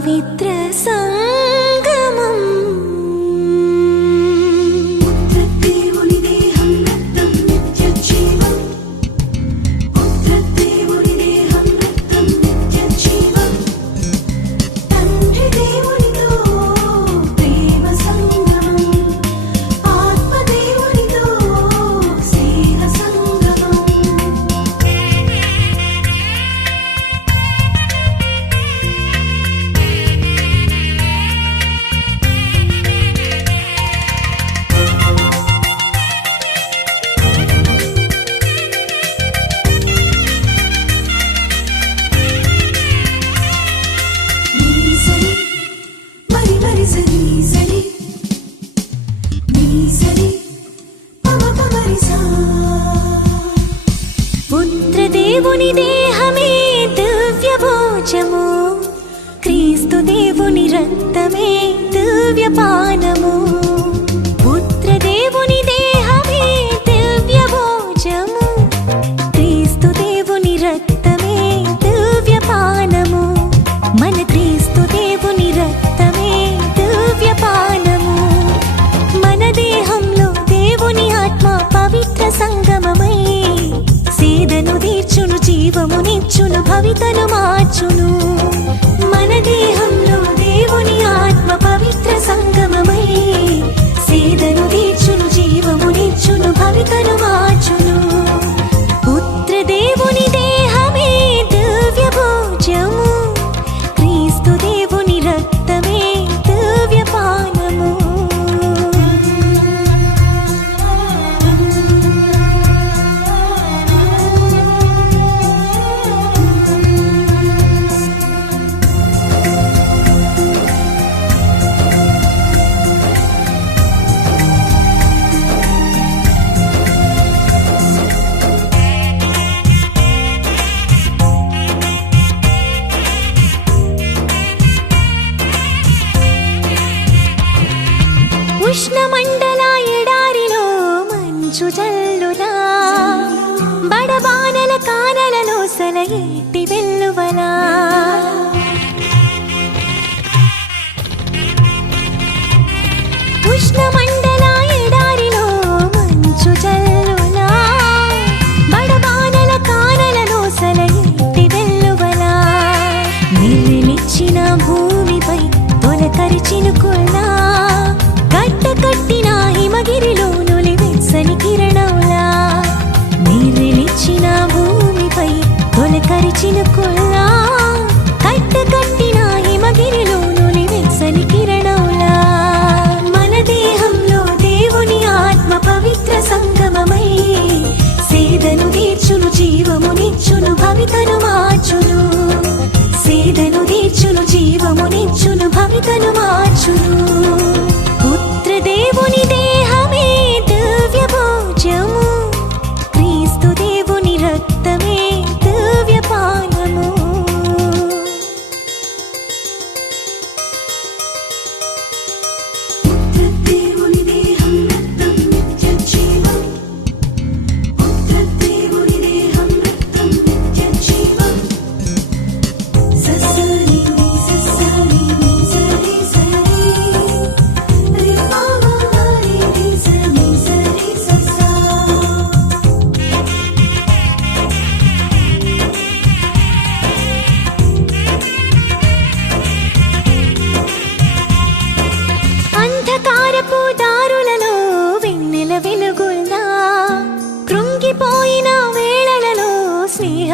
പവിത്ര పుత్రదేవుని దేవు భవితను మార్చును. వెల్లులా బడబానల కానలలో సలయేటి వెల్లువలా ఉష్ణమండ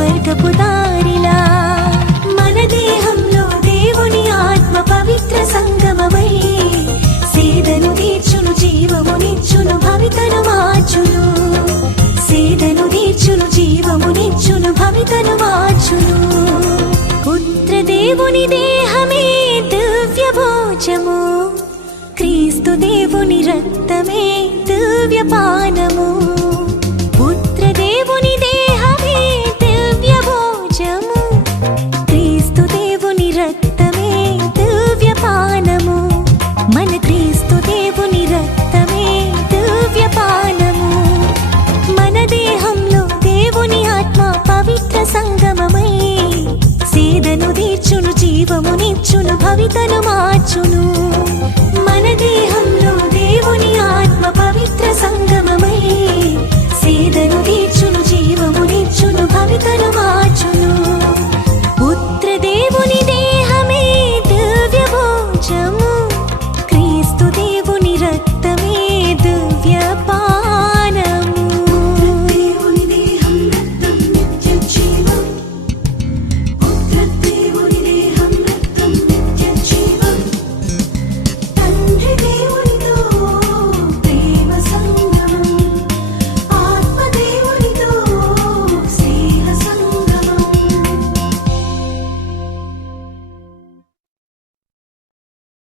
స్వర్గపు దారిలా. మన దేహంలో దేవుని ఆత్మ పవిత్ర సంగమమై. సేదను తీర్చును జీవమునిచ్చును భవితను మార్చును. సేదను తీర్చును జీవమునిచ్చును భవితను మార్చును. పుత్ర దేవుని దేహమే దివ్య భోజము క్రీస్తు దేవుని రక్తమే దివ్య పానము పుత్ర దేవుని భవితను మార్చును.